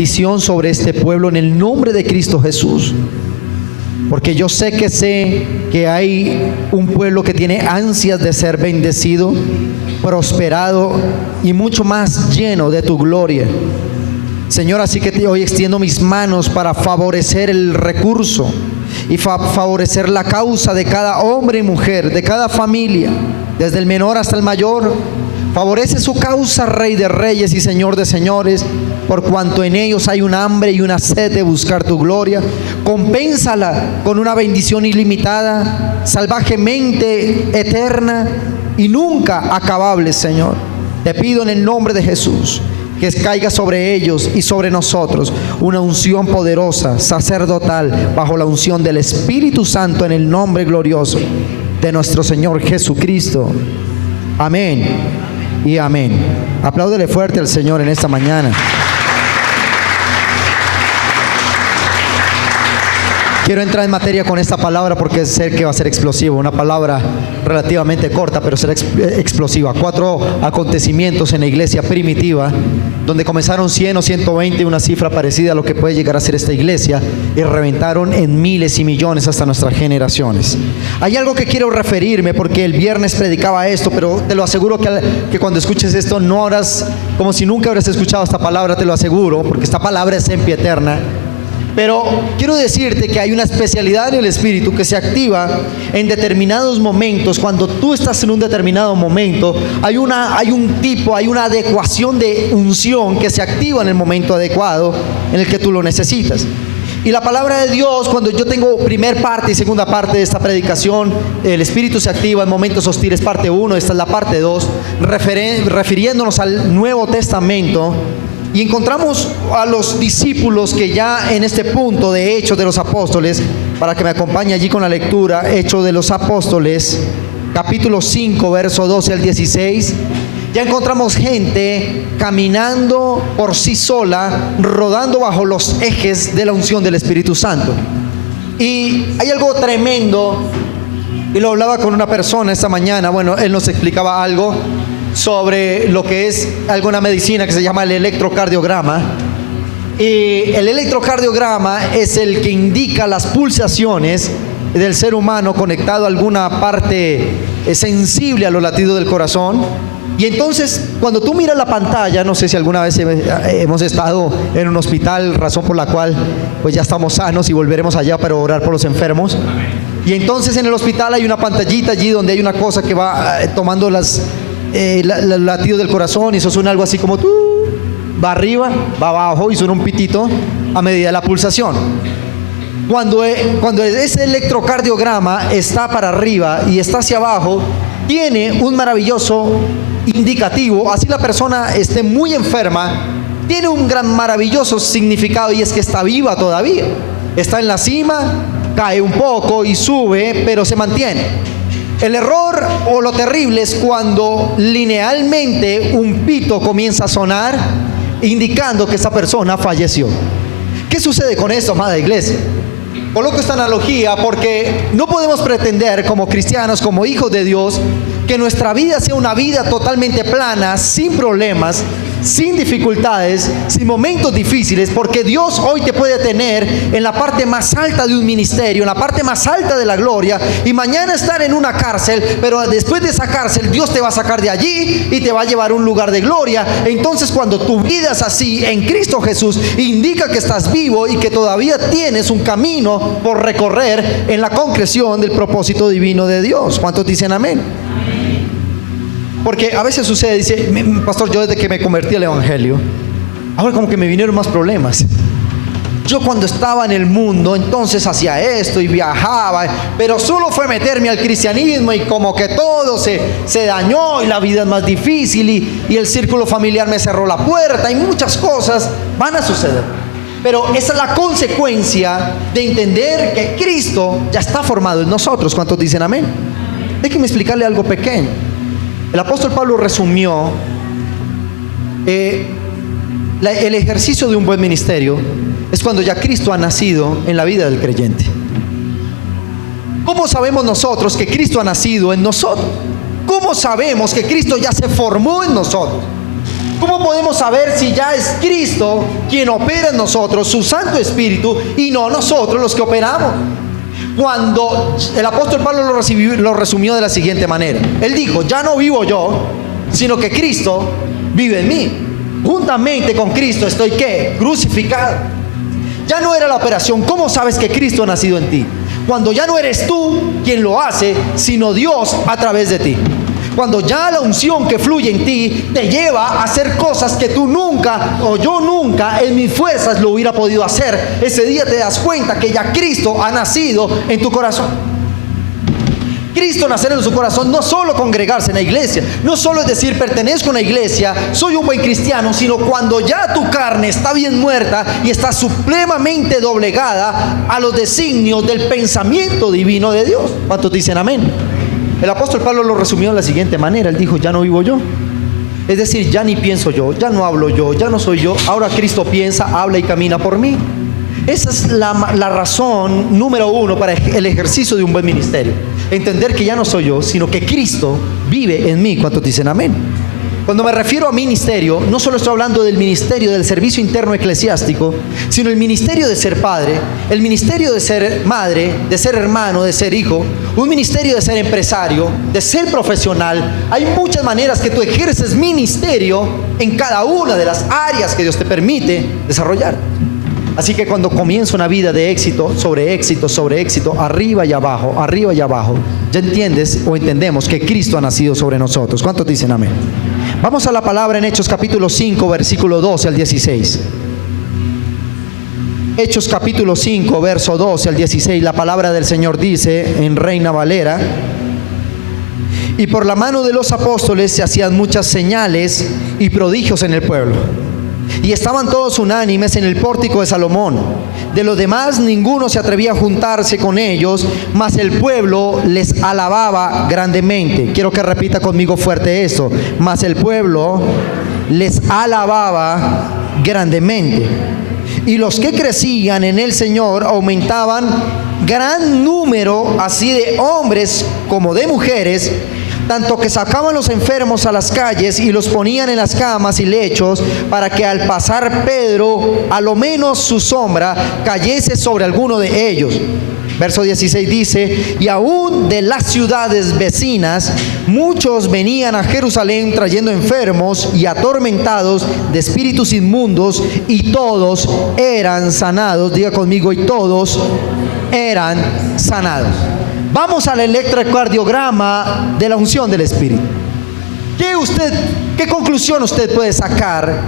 bendición sobre este pueblo en el nombre de Cristo Jesús. Porque yo sé que hay un pueblo que tiene ansias de ser bendecido, prosperado y mucho más lleno de tu gloria. Señor, así que hoy extiendo mis manos para favorecer el recurso y favorecer la causa de cada hombre y mujer, de cada familia, desde el menor hasta el mayor. Favorece su causa, Rey de Reyes y Señor de Señores, por cuanto en ellos hay un hambre y una sed de buscar tu gloria. Compénsala con una bendición ilimitada, salvajemente eterna y nunca acabable, Señor. Te pido en el nombre de Jesús que caiga sobre ellos y sobre nosotros una unción poderosa, sacerdotal, bajo la unción del Espíritu Santo, en el nombre glorioso de nuestro Señor Jesucristo. Amén y amén. Apláudele fuerte al Señor en esta mañana. Quiero entrar en materia con esta palabra porque sé que va a ser explosivo. Una palabra relativamente corta, pero será explosiva. 4 acontecimientos en la iglesia primitiva, donde comenzaron 100 o 120, una cifra parecida a lo que puede llegar a ser esta iglesia, y reventaron en miles y millones hasta nuestras generaciones. Hay algo que quiero referirme, porque el viernes predicaba esto, pero te lo aseguro que cuando escuches esto no harás como si nunca hubieras escuchado esta palabra, te lo aseguro, porque esta palabra es eterna. Pero quiero decirte que hay una especialidad en el Espíritu que se activa en determinados momentos. Cuando tú estás en un determinado momento, hay una adecuación de unción que se activa en el momento adecuado en el que tú lo necesitas. Y la palabra de Dios, cuando yo tengo primer parte y segunda parte de esta predicación, el Espíritu se activa en momentos hostiles, parte 1, esta es la parte 2, refiriéndonos al Nuevo Testamento. Y encontramos a los discípulos que ya en este punto de Hechos de los Apóstoles, para que me acompañe allí con la lectura, Hechos de los Apóstoles, capítulo 5, verso 12 al 16, ya encontramos gente caminando por sí sola, rodando bajo los ejes de la unción del Espíritu Santo. Y hay algo tremendo, y lo hablaba con una persona esta mañana. Bueno, él nos explicaba algo sobre lo que es alguna medicina que se llama el electrocardiograma. Y el electrocardiograma es el que indica las pulsaciones del ser humano conectado a alguna parte sensible a los latidos del corazón. Y entonces, cuando tú miras la pantalla, no sé si alguna vez hemos estado en un hospital, razón por la cual pues ya estamos sanos y volveremos allá para orar por los enfermos. Y entonces en el hospital hay una pantallita allí donde hay una cosa que va tomando el latido del corazón, y eso suena algo así como tú, va arriba, va abajo, y suena un pitito a medida de la pulsación. Cuando ese electrocardiograma está para arriba y está hacia abajo, tiene un maravilloso indicativo. Así la persona esté muy enferma, tiene un gran maravilloso significado, y es que está viva todavía, está en la cima, cae un poco y sube, pero se mantiene. El error o lo terrible es cuando linealmente un pito comienza a sonar indicando que esa persona falleció. ¿Qué sucede con esto, amada iglesia? Coloco esta analogía porque no podemos pretender como cristianos, como hijos de Dios, que nuestra vida sea una vida totalmente plana, sin problemas, sin dificultades, sin momentos difíciles, porque Dios hoy te puede tener en la parte más alta de un ministerio, en la parte más alta de la gloria, y mañana estar en una cárcel, pero después de esa cárcel Dios te va a sacar de allí y te va a llevar a un lugar de gloria. Entonces, cuando tu vida es así en Cristo Jesús, indica que estás vivo y que todavía tienes un camino por recorrer en la concreción del propósito divino de Dios. ¿Cuántos dicen amén? Porque a veces sucede, dice, pastor, yo desde que me convertí al evangelio, ahora como que me vinieron más problemas. Yo cuando estaba en el mundo, entonces hacía esto y viajaba, pero solo fue meterme al cristianismo y como que todo se dañó, y la vida es más difícil, y el círculo familiar me cerró la puerta, y muchas cosas van a suceder. Pero esa es la consecuencia de entender que Cristo ya está formado en nosotros. ¿Cuántos dicen amén? Déjenme explicarle algo pequeño. El apóstol Pablo resumió el ejercicio de un buen ministerio es cuando ya Cristo ha nacido en la vida del creyente. ¿Cómo sabemos nosotros que Cristo ha nacido en nosotros? ¿Cómo sabemos que Cristo ya se formó en nosotros? ¿Cómo podemos saber si ya es Cristo quien opera en nosotros, su Santo Espíritu, y no nosotros los que operamos? Cuando el apóstol Pablo lo resumió de la siguiente manera. Él dijo: ya no vivo yo, sino que Cristo vive en mí. Juntamente con Cristo estoy, ¿qué? Crucificado. Ya no era la operación. ¿Cómo sabes que Cristo ha nacido en ti? Cuando ya no eres tú quien lo hace, sino Dios a través de ti. Cuando ya la unción que fluye en ti te lleva a hacer cosas que tú nunca, o yo nunca, en mis fuerzas lo hubiera podido hacer. Ese día te das cuenta que ya Cristo ha nacido en tu corazón. Cristo nacer en su corazón no solo congregarse en la iglesia, no solo es decir pertenezco a una iglesia, soy un buen cristiano, sino cuando ya tu carne está bien muerta y está supremamente doblegada a los designios del pensamiento divino de Dios. ¿Cuántos dicen amén? El apóstol Pablo lo resumió de la siguiente manera. Él dijo: ya no vivo yo, es decir, ya ni pienso yo, ya no hablo yo, ya no soy yo, ahora Cristo piensa, habla y camina por mí. Esa es la razón número uno para el ejercicio de un buen ministerio. Entender que ya no soy yo, sino que Cristo vive en mí. ¿Cuántos dicen amén? Cuando me refiero a ministerio, no solo estoy hablando del ministerio del servicio interno eclesiástico, sino el ministerio de ser padre, el ministerio de ser madre, de ser hermano, de ser hijo, un ministerio de ser empresario, de ser profesional. Hay muchas maneras que tú ejerces ministerio en cada una de las áreas que Dios te permite desarrollar. Así que cuando comienza una vida de éxito, sobre éxito, sobre éxito, arriba y abajo, ya entiendes o entendemos que Cristo ha nacido sobre nosotros. ¿Cuántos dicen amén? Vamos a la palabra en Hechos capítulo 5, versículo 12 al 16. Hechos capítulo 5, verso 12 al 16. La palabra del Señor dice en Reina Valera: y por la mano de los apóstoles se hacían muchas señales y prodigios en el pueblo. Y estaban todos unánimes en el pórtico de Salomón. De los demás ninguno se atrevía a juntarse con ellos, mas el pueblo les alababa grandemente. Quiero que repita conmigo fuerte esto: mas el pueblo les alababa grandemente. Y los que crecían en el Señor aumentaban gran número, así de hombres como de mujeres, tanto que sacaban los enfermos a las calles y los ponían en las camas y lechos, para que al pasar Pedro, a lo menos su sombra cayese sobre alguno de ellos. Verso 16 dice: y aún de las ciudades vecinas muchos venían a Jerusalén trayendo enfermos y atormentados de espíritus inmundos, y todos eran sanados. Diga conmigo: y todos eran sanados. Vamos al electrocardiograma de la unción del Espíritu. ¿Qué conclusión usted puede sacar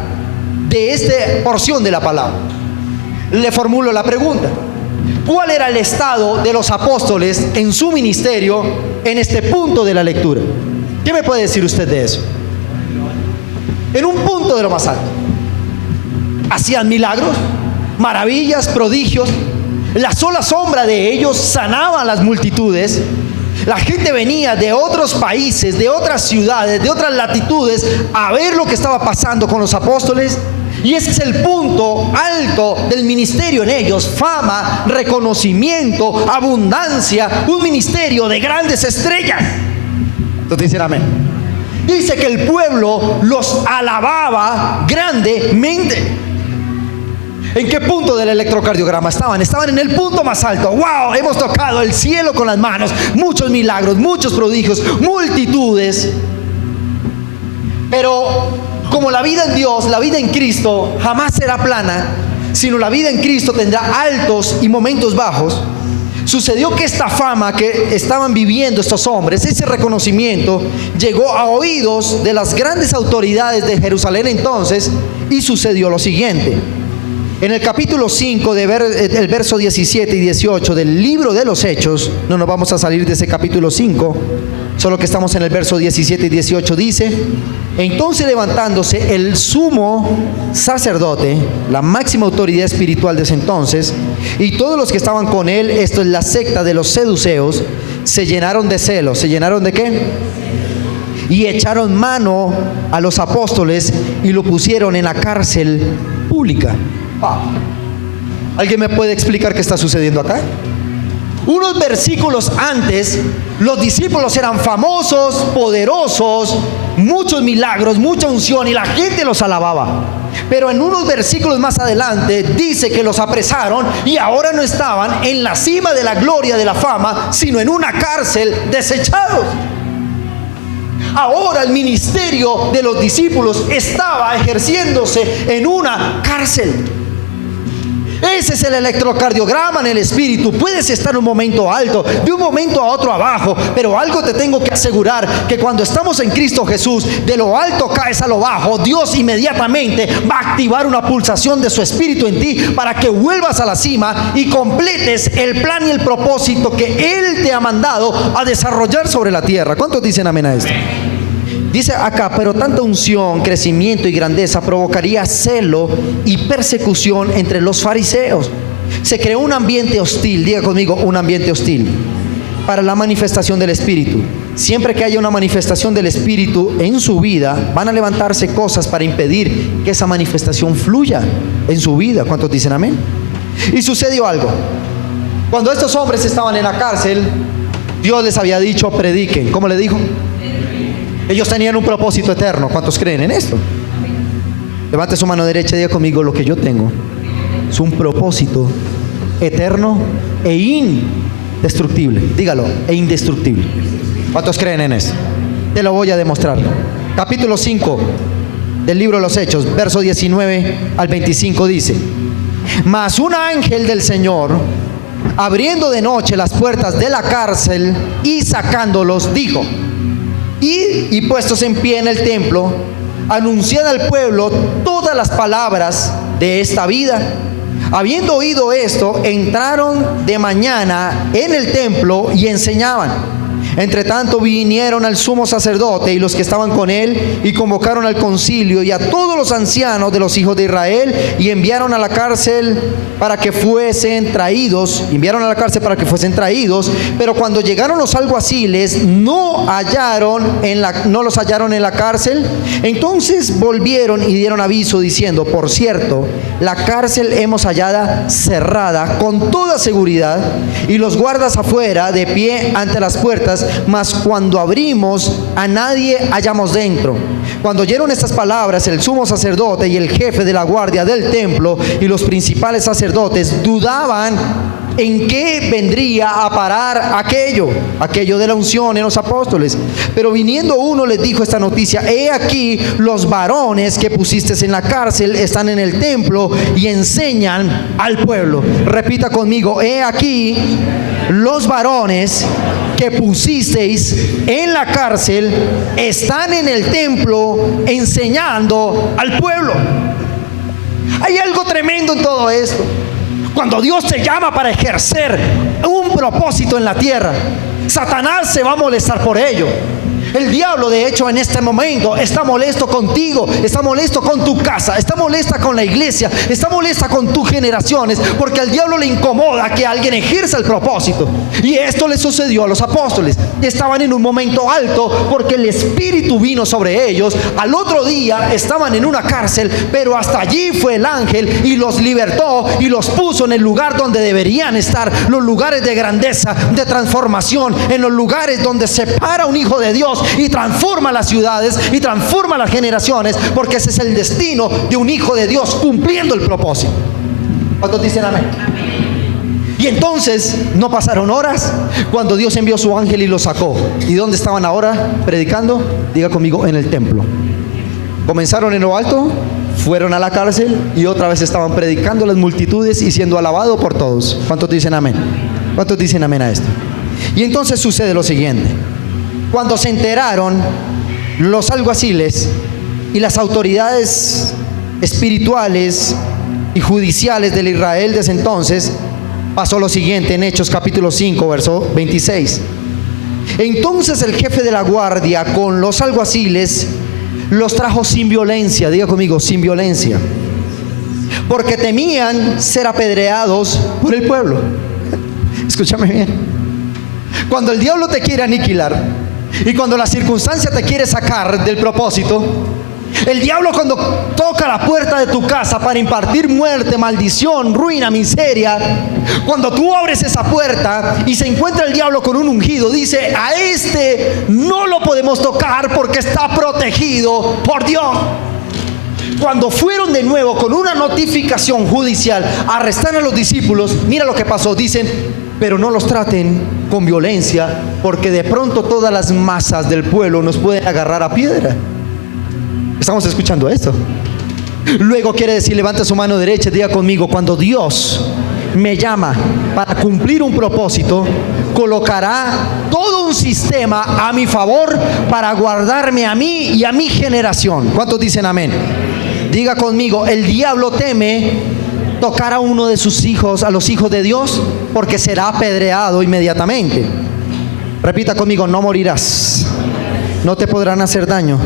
de esta porción de la palabra? Le formulo la pregunta: ¿cuál era el estado de los apóstoles en su ministerio en este punto de la lectura? ¿Qué me puede decir usted de eso? En un punto de lo más alto. Hacían milagros, maravillas, prodigios. La sola sombra de ellos sanaba a las multitudes. La gente venía de otros países, de otras ciudades, de otras latitudes a ver lo que estaba pasando con los apóstoles. Y ese es el punto alto del ministerio en ellos: fama, reconocimiento, abundancia, un ministerio de grandes estrellas. Entonces dicen amén. Dice que el pueblo los alababa grandemente. ¿En qué punto del electrocardiograma estaban? Estaban en el punto más alto. ¡Wow! Hemos tocado el cielo con las manos. Muchos milagros, muchos prodigios, multitudes. Pero como la vida en Dios, la vida en Cristo jamás será plana, sino la vida en Cristo tendrá altos y momentos bajos. Sucedió que esta fama que estaban viviendo estos hombres, ese reconocimiento, llegó a oídos de las grandes autoridades de Jerusalén entonces, y sucedió lo siguiente. En el capítulo 5, el verso 17 y 18 del libro de los Hechos, no nos vamos a salir de ese capítulo 5, solo que estamos en el verso 17 y 18, dice: entonces levantándose el sumo sacerdote, la máxima autoridad espiritual de ese entonces, y todos los que estaban con él, esto es la secta de los seduceos, se llenaron de celos. ¿Se llenaron de qué? Y echaron mano a los apóstoles y lo pusieron en la cárcel pública. ¿Alguien me puede explicar qué está sucediendo acá? Unos versículos antes, los discípulos eran famosos, poderosos, muchos milagros, mucha unción y la gente los alababa. Pero en unos versículos más adelante dice que los apresaron y ahora no estaban en la cima de la gloria, de la fama, sino en una cárcel, desechados. Ahora el ministerio de los discípulos estaba ejerciéndose en una cárcel. Ese es el electrocardiograma en el espíritu. Puedes estar un momento alto, de un momento a otro abajo, pero algo te tengo que asegurar, que cuando estamos en Cristo Jesús, de lo alto caes a lo bajo. Dios inmediatamente va a activar una pulsación de su espíritu en ti para que vuelvas a la cima y completes el plan y el propósito que Él te ha mandado a desarrollar sobre la tierra. ¿Cuántos dicen amén a esto? Dice acá, pero tanta unción, crecimiento y grandeza provocaría celo y persecución entre los fariseos. Se creó un ambiente hostil, diga conmigo, un ambiente hostil para la manifestación del Espíritu. Siempre que haya una manifestación del Espíritu en su vida, van a levantarse cosas para impedir que esa manifestación fluya en su vida. ¿Cuántos dicen amén? Y sucedió algo. Cuando estos hombres estaban en la cárcel, Dios les había dicho, prediquen. ¿Cómo le dijo? Ellos tenían un propósito eterno. ¿Cuántos creen en esto? Levante su mano derecha y diga conmigo, lo que yo tengo es un propósito eterno e indestructible. Dígalo, e indestructible. ¿Cuántos creen en esto? Te lo voy a demostrar. Capítulo 5 del libro de los Hechos, verso 19 al 25 dice: mas un ángel del Señor, abriendo de noche las puertas de la cárcel y sacándolos, dijo: id y puestos en pie en el templo, anunciad al pueblo todas las palabras de esta vida. Habiendo oído esto, entraron de mañana en el templo y enseñaban. Entre tanto vinieron al sumo sacerdote y los que estaban con él, y convocaron al concilio y a todos los ancianos de los hijos de Israel, y enviaron a la cárcel para que fuesen traídos. Pero cuando llegaron los alguaciles, no los hallaron en la cárcel. Entonces volvieron y dieron aviso diciendo: por cierto, la cárcel hemos hallada cerrada con toda seguridad, y los guardas afuera de pie ante las puertas, mas cuando abrimos, a nadie hallamos dentro. Cuando oyeron estas palabras, el sumo sacerdote y el jefe de la guardia del templo y los principales sacerdotes dudaban en qué vendría a parar aquello de la unción en los apóstoles. Pero viniendo uno les dijo esta noticia: he aquí, los varones que pusiste en la cárcel están en el templo y enseñan al pueblo. Repita conmigo: he aquí, los varones que pusisteis en la cárcel están en el templo enseñando al pueblo. Hay algo tremendo en todo esto. Cuando Dios te llama para ejercer un propósito en la tierra, Satanás se va a molestar por ello. El diablo, de hecho, en este momento está molesto contigo, está molesto con tu casa, está molesta con la iglesia, está molesta con tus generaciones, porque al diablo le incomoda que alguien ejerza el propósito. Y esto le sucedió a los apóstoles. Estaban en un momento alto porque el Espíritu vino sobre ellos. Al otro día estaban en una cárcel, pero hasta allí fue el ángel y los libertó y los puso en el lugar donde deberían estar, los lugares de grandeza, de transformación, en los lugares donde se para un hijo de Dios y transforma las ciudades y transforma las generaciones, porque ese es el destino de un hijo de Dios, cumpliendo el propósito. ¿Cuántos dicen amén? Y entonces no pasaron horas cuando Dios envió su ángel y los sacó. ¿Y dónde estaban ahora predicando? Diga conmigo: en el templo. Comenzaron en lo alto, fueron a la cárcel y otra vez estaban predicando a las multitudes y siendo alabados por todos. ¿Cuántos dicen amén? ¿Cuántos dicen amén a esto? Y entonces sucede lo siguiente. Cuando se enteraron los alguaciles y las autoridades espirituales y judiciales del Israel de ese entonces, pasó lo siguiente en Hechos capítulo 5, verso 26. Entonces el jefe de la guardia con los alguaciles los trajo sin violencia. Diga conmigo: sin violencia, porque temían ser apedreados por el pueblo. Escúchame bien. Cuando el diablo te quiere aniquilar y cuando la circunstancia te quiere sacar del propósito, El diablo, cuando toca la puerta de tu casa para impartir muerte, maldición, ruina, miseria, cuando tú abres esa puerta y se encuentra el diablo con un ungido, dice: a este no lo podemos tocar porque está protegido por Dios. Cuando fueron de nuevo con una notificación judicial a arrestar a los discípulos, mira lo que pasó. Dicen: pero no los traten con violencia, porque de pronto todas las masas del pueblo nos pueden agarrar a piedra. ¿Estamos escuchando esto? Luego quiere decir, levanta su mano derecha y diga conmigo: cuando Dios me llama para cumplir un propósito, colocará todo un sistema a mi favor para guardarme a mí y a mi generación. ¿Cuántos dicen amén? Diga conmigo: el diablo teme tocar a uno de sus hijos, a los hijos de Dios, porque será apedreado inmediatamente. Repita conmigo: no morirás, no te podrán hacer daño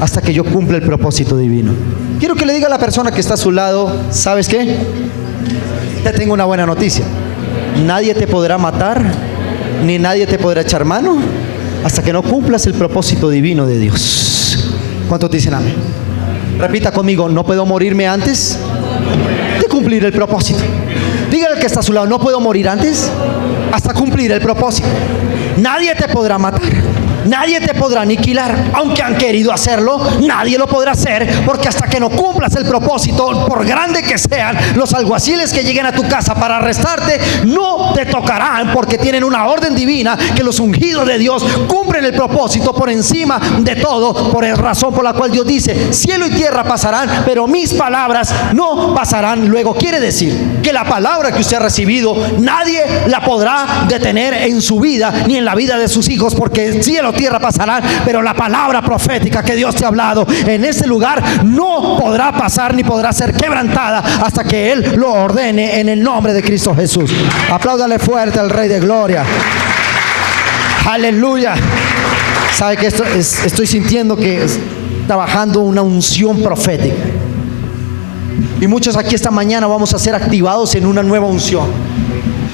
hasta que yo cumpla el propósito divino. Quiero que le diga a la persona que está a su lado: ¿sabes qué? Te tengo una buena noticia. Nadie te podrá matar, ni nadie te podrá echar mano hasta que no cumplas el propósito divino de Dios. ¿Cuántos dicen amén? Repita conmigo: no puedo morirme antes de cumplir el propósito. Dígale al que está a su lado: no puedo morir antes hasta cumplir el propósito. Nadie te podrá matar, nadie te podrá aniquilar. Aunque han querido hacerlo, nadie lo podrá hacer, porque hasta que no cumplas el propósito, por grande que sean los alguaciles que lleguen a tu casa para arrestarte, no te tocarán, porque tienen una orden divina que los ungidos de Dios cumplen el propósito por encima de todo. Por razón por la cual Dios dice: cielo y tierra pasarán, pero mis palabras no pasarán. Luego quiere decir que la palabra que usted ha recibido, nadie la podrá detener en su vida ni en la vida de sus hijos, porque cielo tierra pasarán, pero la palabra profética que Dios te ha hablado en este lugar no podrá pasar ni podrá ser quebrantada hasta que Él lo ordene, en el nombre de Cristo Jesús. Apláudale fuerte al Rey de Gloria. Aleluya. ¿Sabe que estoy sintiendo que está bajando una unción profética? Y muchos aquí esta mañana vamos a ser activados en una nueva unción.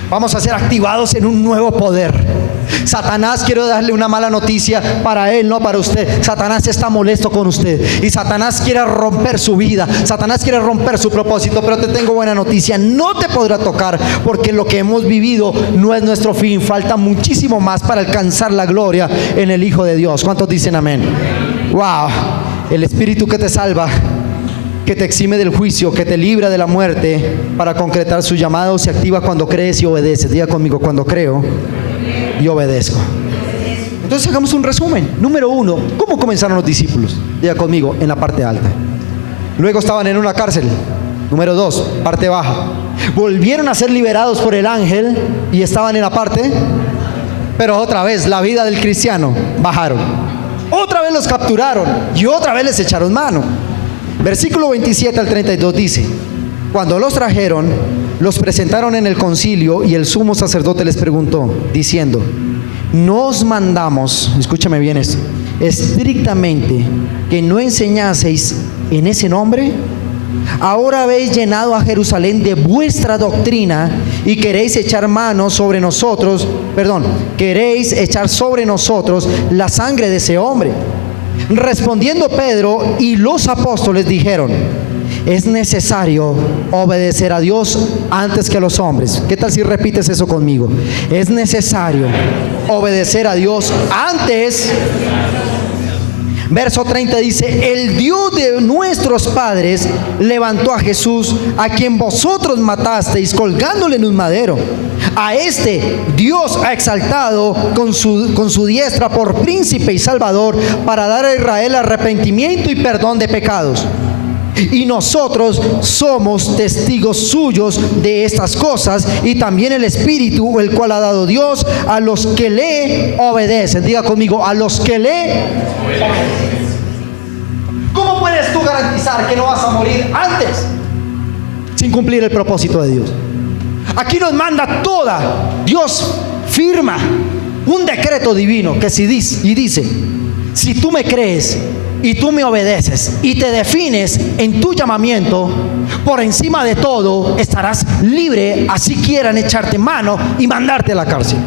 Vamos a ser activados en un nuevo poder. Satanás, quiero darle una mala noticia para él, no para usted. Satanás está molesto con usted y Satanás quiere romper su vida. Satanás quiere romper su propósito, pero te tengo buena noticia: no te podrá tocar, porque lo que hemos vivido no es nuestro fin. Falta muchísimo más para alcanzar la gloria en el Hijo de Dios. ¿Cuántos dicen amén? Wow. El Espíritu que te salva, que te exime del juicio, que te libra de la muerte, para concretar su llamado, se activa cuando crees y obedeces. Diga conmigo: cuando creo y obedezco. Entonces hagamos un resumen. Número 1, ¿cómo comenzaron los discípulos? Diga conmigo: en la parte alta. Luego estaban en una cárcel. Número 2, parte baja. Volvieron a ser liberados por el ángel y estaban en la parte, pero otra vez la vida del cristiano, bajaron. Otra vez los capturaron y otra vez les echaron mano. Versículo 27 al 32 dice: cuando los trajeron, los presentaron en el concilio, y el sumo sacerdote les preguntó, diciendo: ¿no os mandamos, escúchame bien esto, estrictamente que no enseñaseis en ese nombre? Ahora habéis llenado a Jerusalén de vuestra doctrina y queréis echar sobre nosotros la sangre de ese hombre. Respondiendo Pedro y los apóstoles dijeron: es necesario obedecer a Dios antes que a los hombres. ¿Qué tal si repites eso conmigo? Es necesario obedecer a Dios antes. Verso 30 dice: el Dios de nuestros padres levantó a Jesús, a quien vosotros matasteis colgándole en un madero. A este Dios ha exaltado con su diestra por príncipe y salvador, para dar a Israel arrepentimiento y perdón de pecados. Y nosotros somos testigos suyos de estas cosas, y también el Espíritu, el cual ha dado Dios a los que le obedecen. Diga conmigo: a los que le obedecen. ¿Cómo puedes tú garantizar que no vas a morir antes sin cumplir el propósito de Dios? Aquí nos manda Dios firma un decreto divino que dice: si tú me crees y tú me obedeces y te defines en tu llamamiento, por encima de todo estarás libre, así quieran echarte mano y mandarte a la cárcel.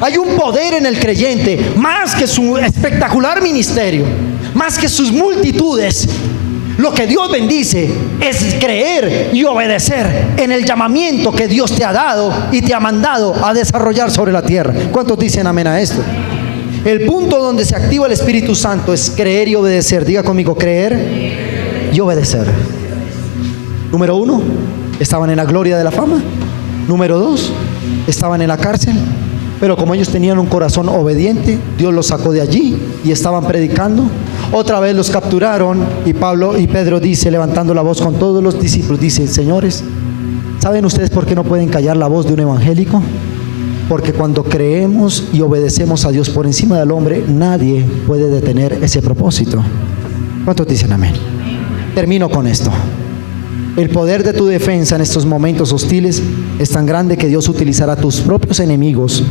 Hay un poder en el creyente, más que su espectacular ministerio, más que sus multitudes, lo que Dios bendice es creer y obedecer en el llamamiento que Dios te ha dado y te ha mandado a desarrollar sobre la tierra. ¿Cuántos dicen amén a esto? El punto donde se activa el Espíritu Santo es creer y obedecer. Diga conmigo, creer y obedecer. Número 1, estaban en la gloria de la fama. Número 2, estaban en la cárcel. Pero como ellos tenían un corazón obediente, Dios los sacó de allí y estaban predicando. Otra vez los capturaron y Pedro dice, levantando la voz con todos los discípulos, dice: señores, ¿saben ustedes por qué no pueden callar la voz de un evangélico? Porque cuando creemos y obedecemos a Dios por encima del hombre, nadie puede detener ese propósito. ¿Cuántos dicen amén? Termino con esto. El poder de tu defensa en estos momentos hostiles es tan grande que Dios utilizará a tus propios enemigos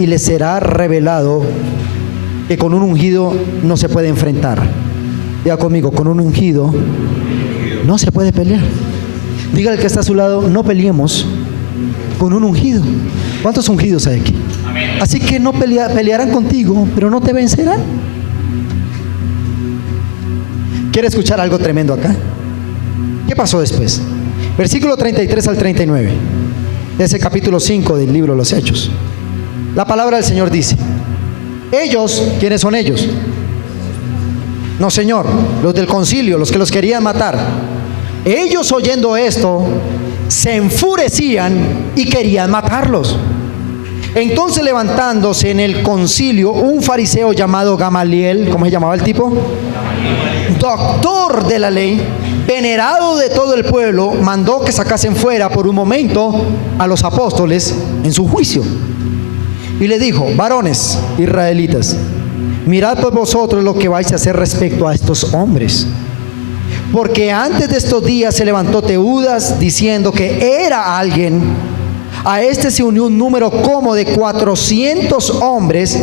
y les será revelado que con un ungido no se puede enfrentar. Diga conmigo, con un ungido no se puede pelear. Diga al que está a su lado, no peleemos con un ungido. ¿Cuántos ungidos hay aquí? Amén. Así que no pelearán contigo, pero no te vencerán. ¿Quiere escuchar algo tremendo acá? ¿Qué pasó después? Versículo 33 al 39 de ese capítulo 5 del libro de los Hechos. La palabra del Señor dice: ellos, ¿quiénes son ellos? No, Señor, los del concilio, los que los querían matar. Ellos, oyendo esto, se enfurecían y querían matarlos. Entonces, levantándose en el concilio un fariseo llamado Gamaliel, ¿cómo se llamaba el tipo? Doctor de la ley, venerado de todo el pueblo, mandó que sacasen fuera por un momento a los apóstoles en su juicio. Y le dijo: varones israelitas, mirad por vosotros lo que vais a hacer respecto a estos hombres. Porque antes de estos días se levantó Teudas diciendo que era alguien. A este se unió un número como de 400 hombres,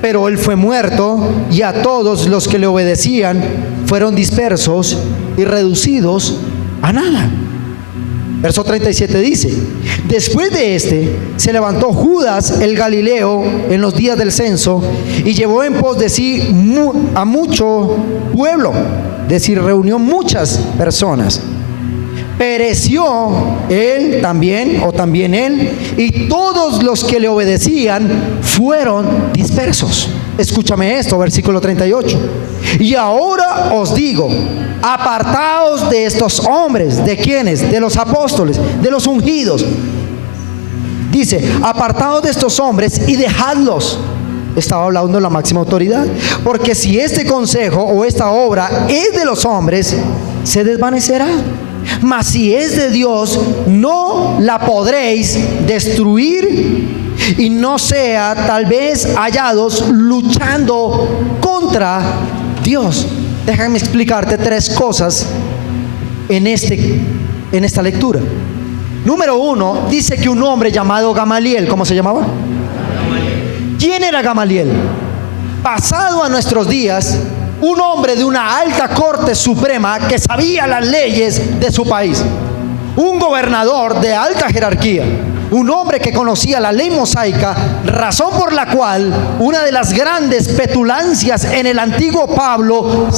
pero él fue muerto, y a todos los que le obedecían fueron dispersos y reducidos a nada. Verso 37 dice: después de este se levantó Judas el Galileo en los días del censo y llevó en pos de sí a mucho pueblo, es decir, reunió muchas personas. Pereció él también, o también él, y todos los que le obedecían fueron dispersos. Escúchame esto, versículo 38. Y ahora os digo: apartaos de estos hombres. ¿De quiénes? De los apóstoles, de los ungidos. Dice: apartaos de estos hombres y dejadlos. Estaba hablando de la máxima autoridad. Porque si este consejo o esta obra es de los hombres, se desvanecerá. Mas si es de Dios, no la podréis destruir, y no sea tal vez hallados luchando contra Dios. Déjame explicarte tres cosas en esta lectura. Número 1, dice que un hombre llamado Gamaliel, ¿cómo se llamaba? ¿Quién era Gamaliel? Pasado a nuestros días, un hombre de una alta corte suprema que sabía las leyes de su país, un gobernador de alta jerarquía, un hombre que conocía la ley mosaica, razón por la cual una de las grandes petulancias en el antiguo Pablo,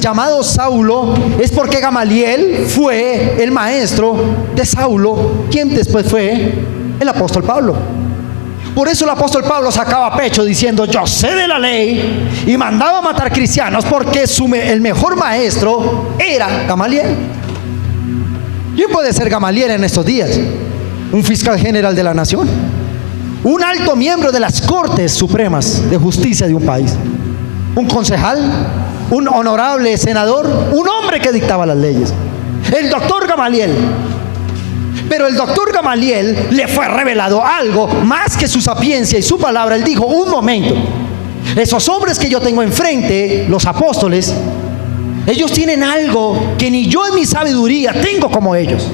llamado Saulo, es porque Gamaliel fue el maestro de Saulo, quien después fue el apóstol Pablo. Por eso el apóstol Pablo sacaba pecho diciendo: yo sé de la ley, y mandaba a matar cristianos, porque el mejor maestro era Gamaliel. ¿Quién puede ser Gamaliel en estos días? Un fiscal general de la nación, un alto miembro de las cortes supremas de justicia de un país, un concejal, un honorable senador, un hombre que dictaba las leyes, el doctor Gamaliel. Pero el doctor Gamaliel le fue revelado algo más que su sapiencia y su palabra. Él dijo: un momento, esos hombres que yo tengo enfrente, los apóstoles, ellos tienen algo que ni yo en mi sabiduría tengo como ellos.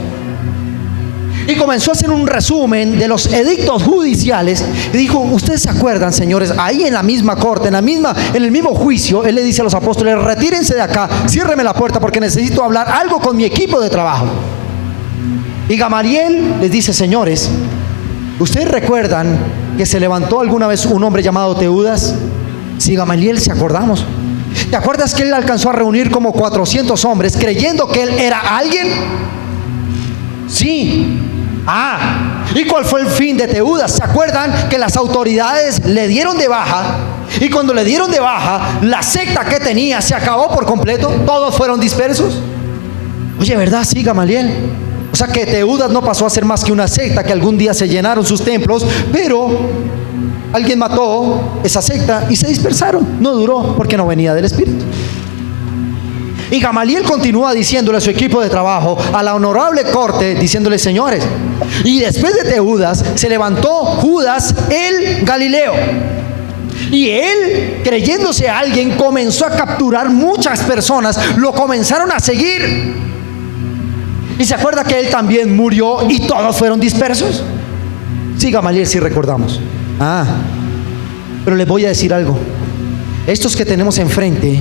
Y comenzó a hacer un resumen de los edictos judiciales y dijo: ustedes se acuerdan, señores, ahí en la misma corte, en el mismo juicio, él le dice a los apóstoles: retírense de acá, ciérreme la puerta porque necesito hablar algo con mi equipo de trabajo. Y Gamaliel les dice: señores, ¿ustedes recuerdan que se levantó alguna vez un hombre llamado Teudas? Sí, Gamaliel, si acordamos. ¿Te acuerdas que él alcanzó a reunir como 400 hombres creyendo que él era alguien? Sí. ¿Y cuál fue el fin de Teudas? ¿Se acuerdan que las autoridades le dieron de baja? Y cuando le dieron de baja, la secta que tenía se acabó por completo. Todos fueron dispersos. Oye, ¿verdad? Sí, Gamaliel. O sea que Teudas no pasó a ser más que una secta, que algún día se llenaron sus templos, pero alguien mató esa secta y se dispersaron. No duró porque no venía del Espíritu. Y Gamaliel continúa diciéndole a su equipo de trabajo, a la honorable corte, diciéndole: señores, y después de Teudas se levantó Judas el Galileo, y él, creyéndose a alguien, comenzó a capturar muchas personas, lo comenzaron a seguir. Y se acuerda que él también murió y todos fueron dispersos. Sí, Gamaliel, sí recordamos. Pero les voy a decir algo. Estos que tenemos enfrente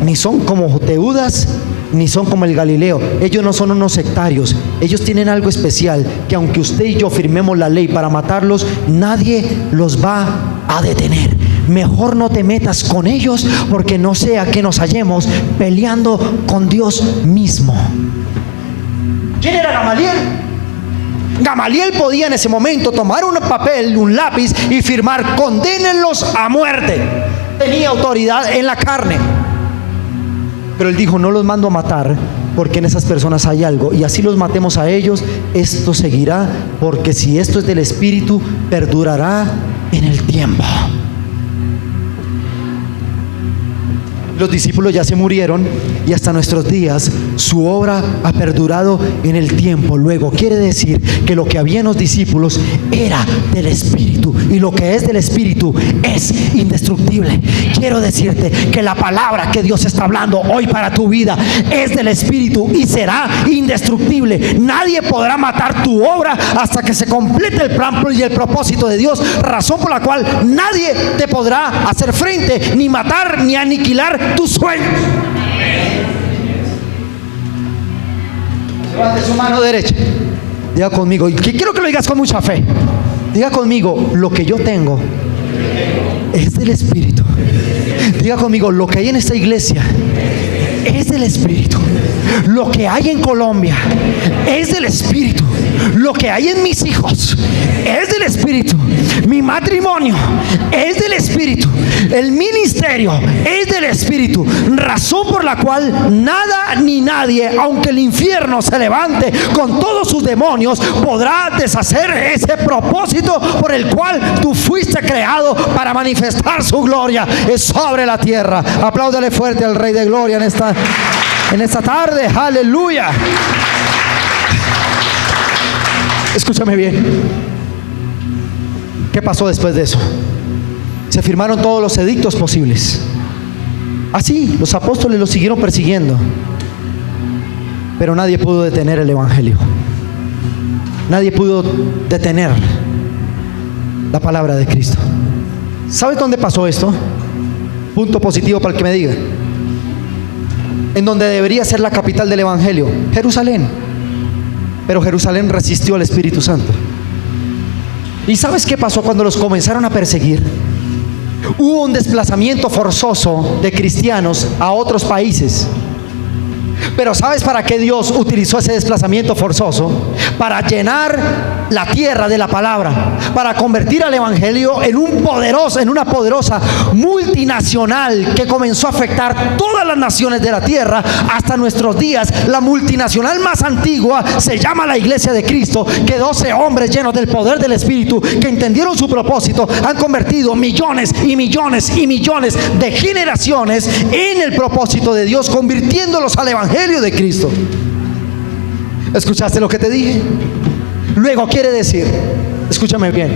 ni son como Teudas, ni son como el Galileo. Ellos no son unos sectarios. Ellos tienen algo especial, que aunque usted y yo firmemos la ley para matarlos, nadie los va a detener. Mejor no te metas con ellos, porque no sea que nos hallemos peleando con Dios mismo. ¿Quién era Gamaliel? Gamaliel podía en ese momento tomar un papel, un lápiz y firmar: condénenlos a muerte. Tenía autoridad en la carne. Pero él dijo: no los mando a matar, porque en esas personas hay algo, y así los matemos a ellos, esto seguirá, porque si esto es del Espíritu, perdurará en el tiempo. Los discípulos ya se murieron y hasta nuestros días su obra ha perdurado en el tiempo. Luego quiere decir que lo que había en los discípulos era del Espíritu, y lo que es del Espíritu es indestructible. Quiero decirte que la palabra que Dios está hablando hoy para tu vida es del Espíritu y será indestructible. Nadie podrá matar tu obra hasta que se complete el plan y el propósito de Dios, razón por la cual nadie te podrá hacer frente, ni matar, ni aniquilar tus sueños. Levante su mano derecha. Diga conmigo, y quiero que lo digas con mucha fe. Diga conmigo: lo que yo tengo es del Espíritu. Diga conmigo: lo que hay en esta iglesia es del Espíritu. Lo que hay en Colombia es del Espíritu. Lo que hay en mis hijos es del Espíritu. Mi matrimonio es del Espíritu. El ministerio es del Espíritu. Razón por la cual nada ni nadie, aunque el infierno se levante con todos sus demonios, podrá deshacer ese propósito por el cual tú fuiste creado para manifestar su gloria sobre la tierra. Apláudale fuerte al Rey de Gloria en esta tarde. Aleluya. Escúchame bien. ¿Qué pasó después de eso? Se firmaron todos los edictos posibles. Así, los apóstoles los siguieron persiguiendo, pero nadie pudo detener el evangelio. Nadie pudo detener la palabra de Cristo. ¿Sabes dónde pasó esto? Punto positivo para el que me diga. En donde debería ser la capital del evangelio, Jerusalén. Pero Jerusalén resistió al Espíritu Santo. ¿Y sabes qué pasó cuando los comenzaron a perseguir? Hubo un desplazamiento forzoso de cristianos a otros países. Pero ¿sabes para qué Dios utilizó ese desplazamiento forzoso? Para llenar la tierra de la palabra, para convertir al evangelio en una poderosa multinacional que comenzó a afectar todas las naciones de la tierra hasta nuestros días. La multinacional más antigua se llama la Iglesia de Cristo, que 12 hombres llenos del poder del Espíritu, que entendieron su propósito, han convertido millones y millones y millones de generaciones en el propósito de Dios, convirtiéndolos al evangelio de Cristo. ¿Escuchaste lo que te dije? Luego quiere decir, escúchame bien,